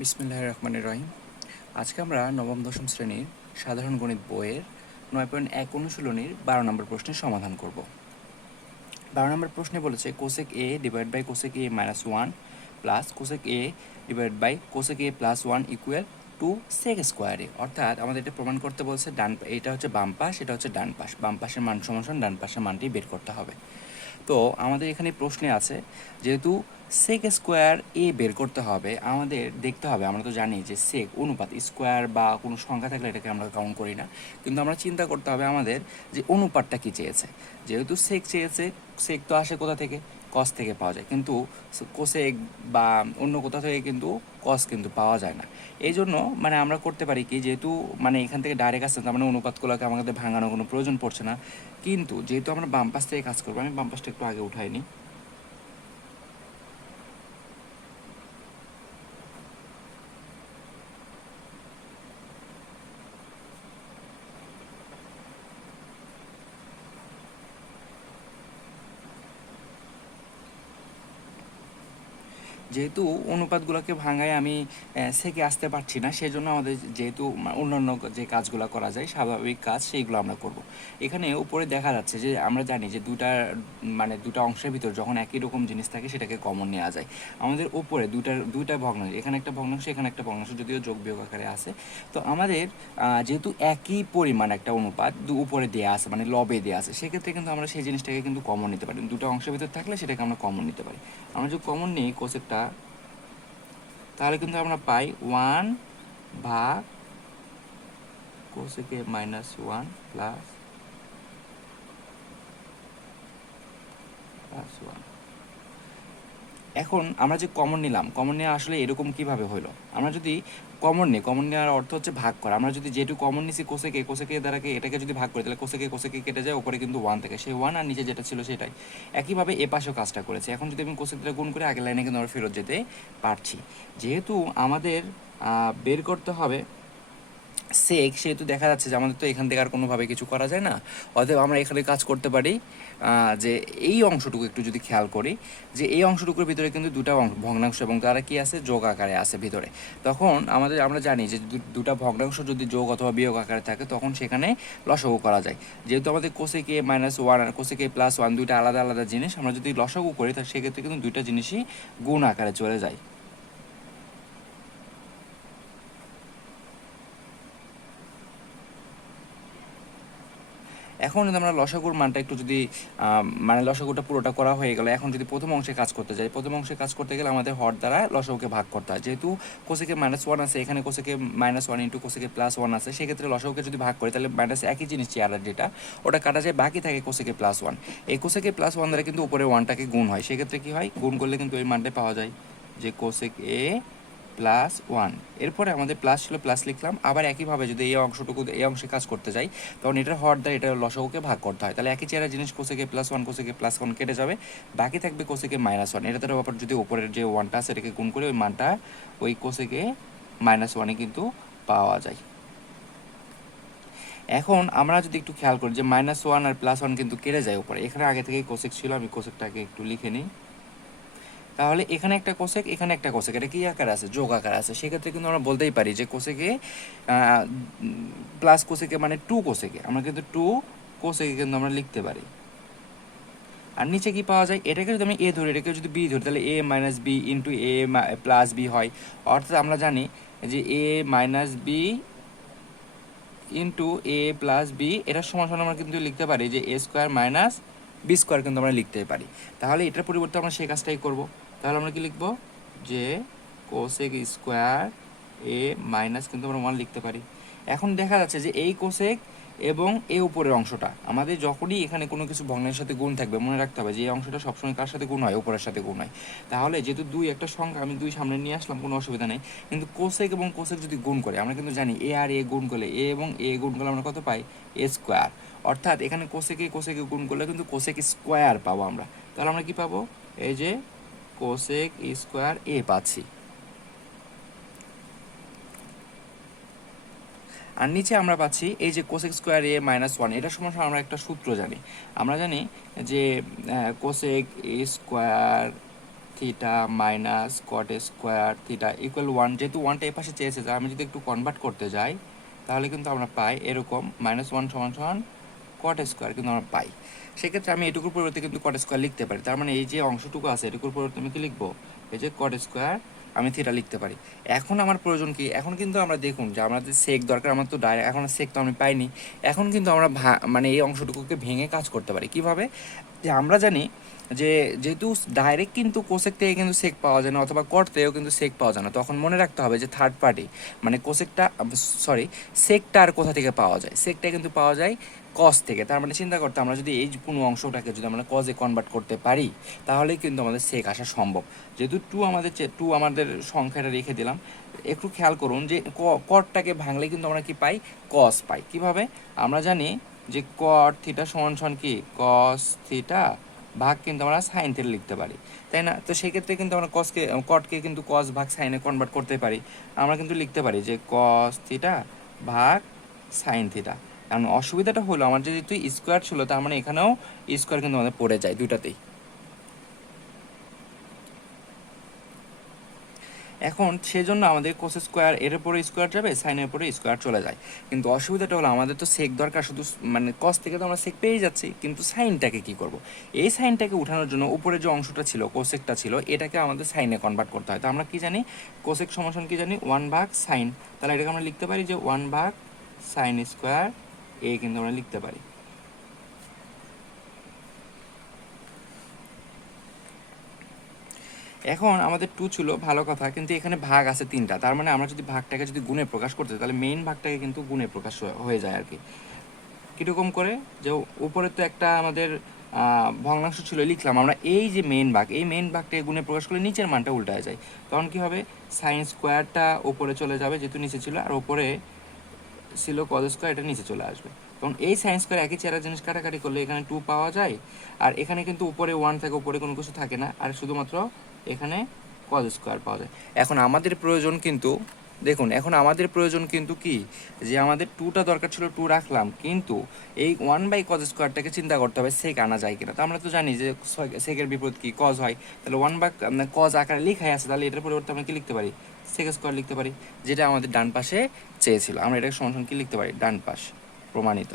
বিসমিল্লাহির রহমানির রহিম। আজকে আমরা নবম দশম শ্রেণীর সাধারণ গণিত বইয়ের 9.1 অনুশীলনীর 12 নম্বর প্রশ্নের সমাধান করব। 12 নম্বর প্রশ্নে বলেছে cosec A divide by cosec A minus one plus cosec A divide by cosec A plus one equal to sec স্কোয়ারে। অর্থাৎ আমাদের এটা প্রমাণ করতে বলছে এটা হচ্ছে বাম পাশ, এটা হচ্ছে ডান পাশ। বাম পাশের মান সমান ডান পাশের মানটি বের করতে হবে। তো আমাদের এখানে প্রশ্নে আছে যেহেতু সেক স্কোয়ার এ বের করতে হবে, আমাদের দেখতে হবে, আমরা তো জানি যে সেক অনুপাত, স্কোয়ার বা কোনো সংখ্যা থাকলে এটাকে আমরা কাউন্ট করি না, কিন্তু আমরা চিন্তা করতে হবে আমাদের যে অনুপাতটা কী চেয়েছে। যেহেতু সেক চেয়েছে, সেক তো আসে কোথা থেকে? কস থেকে পাওয়া যায়, কিন্তু কোসেক বা অন্য কোথাও থেকে কিন্তু কস কিন্তু পাওয়া যায় না। এই জন্য মানে আমরা করতে পারি কি, যেহেতু মানে এখান থেকে ডাইরেক্ট আসছে, তার মানে অনুপাতগুলোকে আমাদের ভাঙানোর কোনো প্রয়োজন পড়ছে না। কিন্তু যেহেতু আমরা বাম পাশ থেকে কাজ করবো, আমি বাম পাশটা একটু আগে উঠাই নিই। যেহেতু অনুপাতগুলোকে ভাঙায় আমি সেকে আসতে পারছি না, সেজন্য আমাদের যেহেতু অন্যান্য যে কাজগুলো করা যায় স্বাভাবিক কাজ, সেইগুলো আমরা করব। এখানে উপরে দেখা যাচ্ছে যে আমরা জানি যে দুটা অংশের ভিতর যখন একই রকম জিনিস থাকে সেটাকে কমন নেওয়া যায়। আমাদের উপরে দুইটা ভগ্নাংশ, এখানে একটা ভগ্নাংশ, এখানে একটা ভগ্নাংশ, যদিও যোগ বিয়োগ আকারে আছে। তো আমাদের যেহেতু একই পরিমাণ একটা অনুপাত উপরে দেওয়া আছে, মানে লবে দেওয়া আছে, সেক্ষেত্রে কিন্তু আমরা সেই জিনিসটাকে কিন্তু কমন নিতে পারি। দুটো অংশের ভিতর থাকলে সেটাকে আমরা কমন নিতে পারি। আমরা যদি কমন নিই কোসেকটা, তাহলে কিন্তু আমরা পাই 1 ভাগ cosec minus one plus one. এখন আমরা যে কমন নিলাম, কমন নেওয়া আসলে এরকম কিভাবে হলো? আমরা যদি কমন নেওয়ার অর্থ হচ্ছে ভাগ করা। আমরা যদি যেটুকু কমন নিছি কোসেকে দ্বারাকে এটাকে যদি ভাগ করি, তাহলে কোসেকে কেটে যায়, ওপরে কিন্তু ওয়ান থাকে, সেই ওয়ান আর নিচে যেটা ছিল সেটাই। একইভাবে এ পাশেও কাজটা করেছে। এখন যদি আমি কোসেক দ্বারা গুণ করে আগের লাইনে কিন্তু আমরা ফেরত যেতে পারছি। যেহেতু আমাদের বের করতে হবে সেক, সেহেতু দেখা যাচ্ছে যে আমাদের তো এখান থেকে আর কোনোভাবে কিছু করা যায় না। অতএব আমরা এখানে কাজ করতে পারি যে এই অংশটুকু একটু যদি খেয়াল করি, যে এই অংশটুকুর ভিতরে কিন্তু দুটা ভগ্নাংশ এবং তারা কি আছে, যোগ আকারে আছে ভিতরে। তখন আমরা জানি যে দুটা ভগ্নাংশ যদি যোগ অথবা বিয়োগ আকারে থাকে, তখন সেখানে লসাগু করা যায়। যেহেতু আমাদের কোসেকে মাইনাস ওয়ান আর কোসেকে প্লাস ওয়ান দুইটা আলাদা আলাদা জিনিস, আমরা যদি লসাগু করি তাহলে সেক্ষেত্রে কিন্তু দুইটা জিনিসই গুণ আকারে চলে যায়। এখন যদি আমরা লসাগুর মানটা একটু যদি মানে লসাগুটা পুরোটা করা হয়ে গেল, এখন যদি প্রথম অংশে কাজ করতে যাই, প্রথম অংশে কাজ করতে গেলে আমাদের হর দ্বারা লসাগুকে ভাগ করতে হয়। যেহেতু কোসেকে মাইনাস ওয়ান আছে, এখানে cosec minus one into cosec plus one আছে, সেক্ষেত্রে লসাগুকে যদি ভাগ করি তাহলে মাইনাস একই জিনিস চেয়ারের যেটা, ওটা কাটা যায়, বাকি থাকে কোসেকে প্লাস ওয়ান। এই কোসেকে প্লাস ওয়ান দ্বারা কিন্তু উপরে ওয়ানটাকে গুণ হয়, সেক্ষেত্রে কী হয়, গুণ করলে কিন্তু এই মানটা পাওয়া যায় যে কোসেক এ প্লাস ওয়ান। এরপরে আমাদের প্লাস ছিল, প্লাস লিখলাম। আবার একইভাবে যদি এই অংশে কাজ করতে যাই, তখন এটার হর দ্বারা এটা লসাগুকে ভাগ করতে হয়। তাহলে একই চেয়ারের জিনিস কোসেকে প্লাস ওয়ান কেটে যাবে, বাকি থাকবে কোসেকে মাইনাস ওয়ান। এটা দ্বারা আবার যদি উপরের যে ওয়ানটা আছে এটাকে গুণ করে ওই মানটা ওই কোসেকে মাইনাস ওয়ানে কিন্তু পাওয়া যায়। এখন আমরা যদি একটু খেয়াল করি যে মাইনাস ওয়ান আর প্লাস ওয়ান কিন্তু কেটে যায় উপরে, এখানে আগে থেকেই কোসেক ছিল, আমি কোসেকটাকে একটু লিখে নিই। তাহলে এখানে একটা কোসেক, এখানে একটা কোসেক, এটা কি আকার আছে, যোগ আকার আছে। সেক্ষেত্রে কিন্তু আমরা বলতেই পারি যে কোসেকে প্লাস কোসেকে মানে টু কোসেকে, আমরা কিন্তু টু কোসেকে কিন্তু আমরা লিখতে পারি। আর নিচে কি পাওয়া যায়, এটাকে যদি আমি এ ধরি, এটাকে যদি বি ধরি, তাহলে এ মাইনাস বি ইন্টু এ প্লাস বি হয়। অর্থাৎ আমরা জানি যে এ মাইনাস বি ইন্টু এ প্লাস বি, এটার সমান আমরা কিন্তু লিখতে পারি যে এ স্কোয়ার মাইনাস বি স্কোয়ার কিন্তু আমরা লিখতে পারি। তাহলে এটার পরিবর্তে আমরা সেই কাজটাই করব। তাহলে আমরা কি লিখব, যে কোসেক স্কোয়ার এ মাইনাস কিন্তু আমরা ওয়ান লিখতে পারি। এখন দেখা যাচ্ছে যে এই কোসেক এবং এই উপরের অংশটা আমাদের যখনই এখানে কোনো কিছু ভগ্নের সাথে গুণ থাকবে, মনে রাখতে হবে যে এই অংশটা সবসময় কার সাথে গুণ হয়, উপরের সাথে গুণ হয়। তাহলে যেহেতু দুই একটা সংখ্যা, আমি দুই সামনে নিয়ে আসলাম, কোনো অসুবিধা নেই। কিন্তু কোসেক এবং কোসেক যদি গুণ করে, আমরা কিন্তু জানি এ আর এ গুণ করলে, এ এবং এ গুণ করলে আমরা কত পাই, এ স্কোয়ার। অর্থাৎ এখানে কোসেকে গুণ করলে কিন্তু কোসেক স্কোয়ার পাবো আমরা। তাহলে আমরা কি পাবো, এই যে কোসেক স্কোয়ার এ পাচ্ছি। আর নিচে আমরা পাচ্ছি এই যে কোসেক স্কোয়ার এ মাইনাস ওয়ান। এটার সমান আমরা একটা সূত্র জানি, আমরা জানি যে কোসেক এ square theta minus cot square theta equal 1, যেহেতু 1টা এই পাশে চেয়েছে, আমি যদি একটু কনভার্ট করতে যাই তাহলে কিন্তু আমরা পাই এরকম -1 সমান সমান কট স্কোয়ার কিন্তু আমরা পাই। সেক্ষেত্রে আমি এটুকুর পরিবর্তে কিন্তু কট স্কোয়ার লিখতে পারি। তার মানে এই যে অংশটুকু আছে এটুকুর পরিবর্তে আমি কি লিখবো, এই যে কট স্কোয়ার আমি থিটা লিখতে পারি। এখন আমার প্রয়োজন কি, এখন কিন্তু আমরা দেখুন যে আমাদের সেক দরকার, আমার তো ডাইরেক্ট এখন সেক তো আমি পাইনি। এখন কিন্তু আমরা মানে এই অংশটুকুকে ভেঙে কাজ করতে পারি। কিভাবে, যে আমরা জানি যে যেহেতু ডাইরেক্ট কিন্তু কোসেক থেকে কিন্তু সেক পাওয়া যায় না, অথবা কট থেকেও কিন্তু সেক পাওয়া যায় না, তখন মনে রাখতে হবে যে থার্ড পার্টি মানে কোসেকটা সেকটা আর কোথা থেকে পাওয়া যায়, সেকটা কিন্তু পাওয়া যায় কস থেকে। তার মানে চিন্তা করতে, আমরা যদি এই কোনো অংশটাকে যদি আমরা কজে কনভার্ট করতে পারি তাহলেই কিন্তু আমাদের সেক আসা সম্ভব। যেহেতু টু আমাদের সংখ্যাটা রেখে দিলাম, একটু খেয়াল করুন যে কটটাকে ভাঙলে কিন্তু আমরা কি পাই, কস পাই। কিভাবে, আমরা জানি যে কট থিটা সমান সমান কি কস থিটা ভাগ কিন্তু আমরা সাইন থিটা লিখতে পারি, তাই না? তো সেক্ষেত্রে কিন্তু আমরা কটকে কিন্তু কস ভাগ সাইনে কনভার্ট করতে পারি। আমরা কিন্তু লিখতে পারি যে কস থিটা ভাগ সাইন থিটা। কারণ অসুবিধাটা হলো আমার যেহেতু স্কোয়ার ছিল, তার মানে এখানেও স্কোয়ার কিন্তু আমাদের পড়ে যায় দুইটাতেই। এখন সেজন্য আমাদের কোস স্কোয়ার এর উপরে স্কোয়ার যাবে, সাইনের উপরে স্কোয়ার চলে যায়। কিন্তু অসুবিধাটা হলো আমাদের তো সেক দরকার, শুধু মানে কস থেকে তো আমরা সেক পেয়ে যাচ্ছি, কিন্তু সাইনটাকে কি করব, এই সাইনটাকে উঠানোর জন্য উপরে যে অংশটা ছিল কোসেকটা ছিল, এটাকে আমাদের সাইনে কনভার্ট করতে হয়। তো আমরা কি জানি, কোসেক সমান কি জানি, 1/sin। তাহলে এটাকে আমরা লিখতে পারি যে 1/sin স্কোয়ার এ কিন্তু আমরা লিখতে পারি। এখন আমাদের 2 ছিল, ভালো কথা, কিন্তু এখানে ভাগ আছে 3টা। তার মানে আমরা যদি ভাগটাকে যদি গুণে প্রকাশ করতে তাহলে মেইন ভাগটাকে কিন্তু গুণে প্রকাশ হয়ে যায় আর কি। কীরকম করে, যে উপরে তো একটা আমাদের ভগ্নাংশ ছিল, লিখলাম আমরা এই যে মেইন ভাগ, এই মেইন ভাগটাকে গুণে প্রকাশ করলে নিচের মানটা উল্টায় যায়। তখন কী হবে, সাইন স্কোয়ারটা উপরে চলে যাবে যেহেতু নিচে ছিল, আর উপরে ছিল কজ স্কোয়ার, এটা নিচে চলে আসবে। তখন এই সাইন স্কোয়ার একই চেহারা জিনিস কাটাকাটি করলে এখানে 2 পাওয়া যায়, আর এখানে কিন্তু উপরে 1 থাকে, উপরে কোনো কিছু থাকে না, আর শুধুমাত্র এখানে কজ স্কোয়ার পাওয়া যায়। এখন আমাদের প্রয়োজন কিন্তু দেখুন, এখন আমাদের প্রয়োজন কিন্তু কি, যে আমাদের 2টা দরকার ছিল, 2 রাখলাম, কিন্তু এই 1/cos স্কোয়ারটাকে চিন্তা করতে হবে সেক আনা যায় কিনা। তো আমরা তো জানি যে সেকের বিপরীত কি, কজ হয়। তাহলে 1/cos আকারে লেখাই আছে, তাহলে এটার পরিবর্তে আমরা কি লিখতে পারি, সেক স্কোয়ার লিখতে পারি, যেটা আমাদের ডান পাশে চেয়েছিল। আমরা এটাকে সমান কি লিখতে পারি, ডান পাশ, প্রমাণিত।